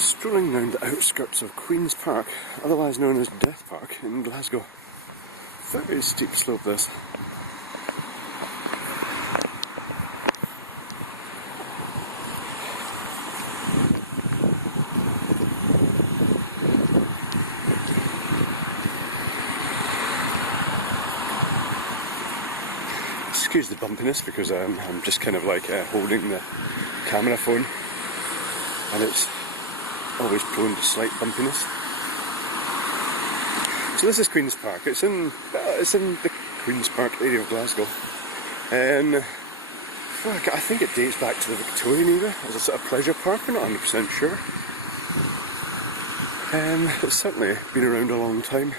Strolling round the outskirts of Queen's Park, otherwise known as Death Park in Glasgow. Very steep slope this. Excuse the bumpiness because I'm just kind of like holding the camera phone and it's always prone to slight bumpiness. So this is Queen's Park. It's in the Queen's Park area of Glasgow. Well, I think it dates back to the Victorian era as a sort of pleasure park. I'm not 100% sure. It's certainly been around a long time.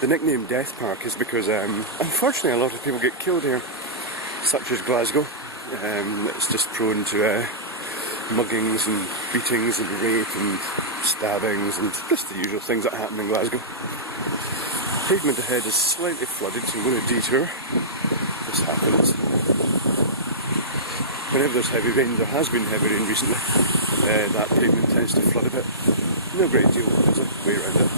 The nickname Death Park is because unfortunately a lot of people get killed here, such as Glasgow. It's just prone to muggings and beatings and rape and stabbings and just the usual things that happen in Glasgow. Pavement ahead is slightly flooded, so I'm going to detour. This happens whenever there's heavy rain. There has been heavy rain recently. That pavement tends to flood a bit. No great deal, there's a way around it.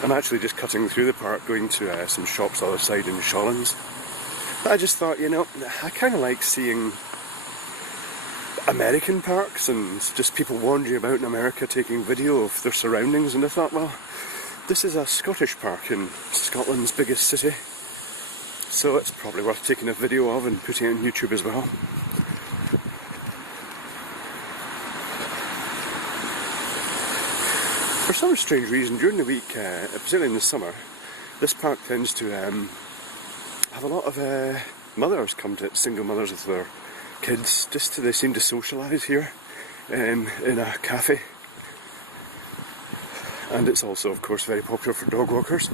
I'm actually just cutting through the park, going to some shops on the other side in Shawlands. But I just thought, you know, I kind of like seeing American parks and just people wandering about in America taking video of their surroundings, and I thought, well, this is a Scottish park in Scotland's biggest city, so it's probably worth taking a video of and putting it on YouTube as well. For some strange reason, during the week, particularly in the summer, this park tends to have a lot of mothers come to it, single mothers with their kids. They seem to socialise here in a cafe. And it's also, of course, very popular for dog walkers,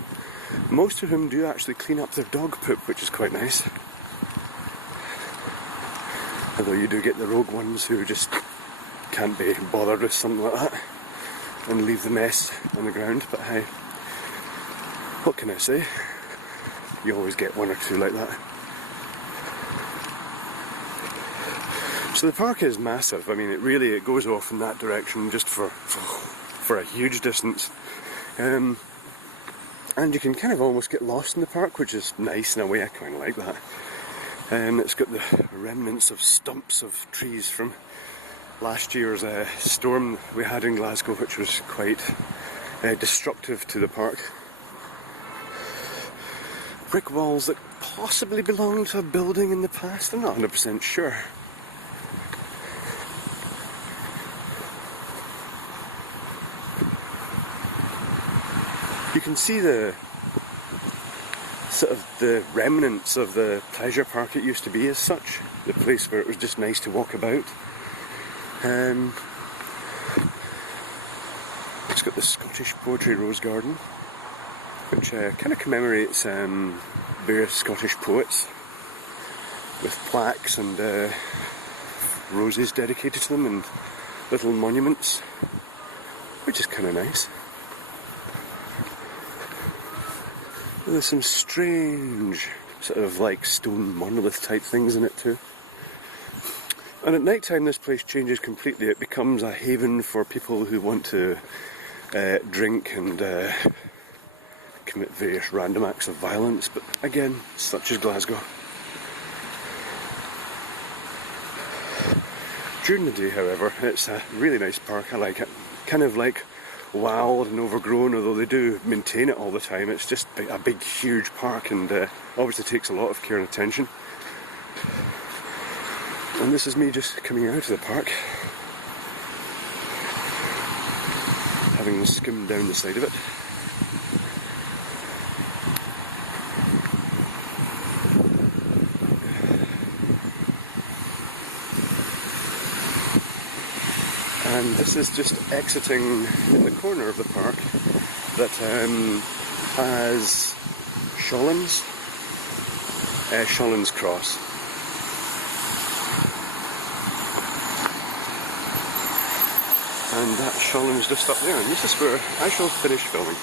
most of whom do actually clean up their dog poop, which is quite nice. Although you do get the rogue ones who just can't be bothered with something like that and leave the mess on the ground, but hey, what can I say? You always get one or two like that. So the park is massive. I mean, it goes off in that direction just for a huge distance. And you can kind of almost get lost in the park, which is nice in a way. I kind of like that. It's got the remnants of stumps of trees from last year's storm we had in Glasgow, which was quite destructive to the park. Brick walls that possibly belonged to a building in the past, I'm not 100% sure. You can see the sort of the remnants of the pleasure park it used to be as such, the place where it was just nice to walk about. It's got the Scottish Poetry Rose Garden, which kind of commemorates various Scottish poets with plaques and roses dedicated to them and little monuments, which is kind of nice. And there's some strange sort of like stone monolith type things in it too. And at night time this place changes completely. It becomes a haven for people who want to drink and commit various random acts of violence, but again, such as Glasgow. During the day, however, it's a really nice park. I like it. Kind of like wild and overgrown, although they do maintain it all the time. It's just a big, huge park, and obviously takes a lot of care and attention. And this is me just coming out of the park, having skimmed down the side of it. And this is just exiting in the corner of the park that has Shawlands Cross. And that Shawlands just up there, and this is where I shall finish filming.